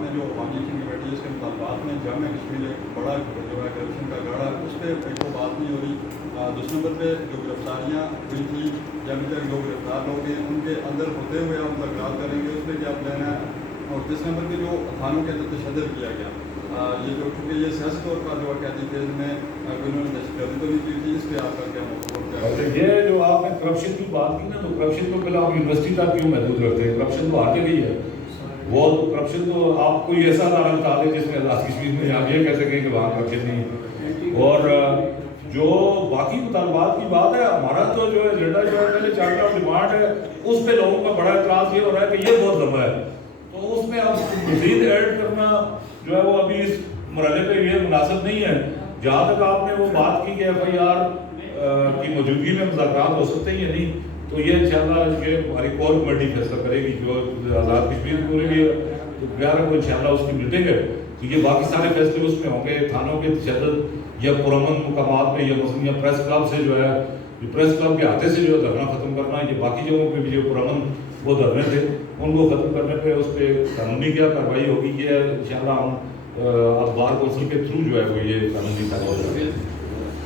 میں جو عوامی ایکشن کمیٹی ہے اس کے مطالبات میں جامعہ کشمیر ایک بڑا جو ہے کرپشن کا گاڑا اس پہ ایک تو بات نہیں ہو رہی. دوسرے نمبر پہ جو گرفتاریاں ہوئی تھیں یا ابھی تک لوگ گرفتار لوگ ہیں ان کے اندر ہوتے ہوئے آپ ملاقات کریں گے اس پہ کیا پلان ہے. اور تیسرے نمبر پہ جو تھانوں کے اندر تشدد کیا گیا یہ جو چونکہ یہ سیاسی طور پر جو قیدی تھے ان میں انہوں نے دہشت گردی تو نہیں کی تھی اس پہ آپ کا کیا موقف؟ یہ جو آپ نے کرپشن کی بات کی نا تو کرپشن کو پہلے آپ یونیورسٹی تک کیوں محدود رکھتے ہیں؟ کرپشن تو آگے گئی ہے. وہ تو کرپشن تو آپ کوئی ایسا ادارہ بتا دیں جس میں آزاد کشمیر میں آپ یہ کہہ سکیں کہ وہاں کرپشن نہیں ہے. اور جو باقی مطالبات کی بات ہے ہمارا تو جو ہے ایجنڈا جو ہے پہلے چارٹر آف ڈیمانڈ ہے اس پہ لوگوں کا بڑا اعتراض یہ ہو رہا ہے کہ یہ بہت لمبا ہے تو اس میں اب مزید ایڈ کرنا جو ہے وہ ابھی اس مرحلے پہ یہ مناسب نہیں ہے. جہاں تک آپ نے وہ بات کی کہ ایف آئی آر کی موجودگی میں مذاکرات ہو سکتے ہیں یا نہیں تو یہ انشاءاللہ یہ ہماری کور کمیٹی فیصلہ کرے گی جو آزاد کشمیر پورے لیے تو 11 کو انشاءاللہ اس کی میٹنگ ہے تو یہ باقی سارے فیصلے اس میں ہوں گے. تھانوں کے تشدد یا پرامن مقامات میں یا مثلاً یا پریس کلب سے جو ہے پریس کلب کے ہاتھے سے جو ہے دھرنا ختم کرنا یہ باقی جگہوں پہ بھی جو پرامن وہ دھرنے تھے ان کو ختم کرنے پہ اس پہ قانونی کیا کارروائی ہوگی یہ انشاءاللہ ہم اخبار کونسل کے تھرو جو ہے وہ یہ قانونی کارروائی ہوگی.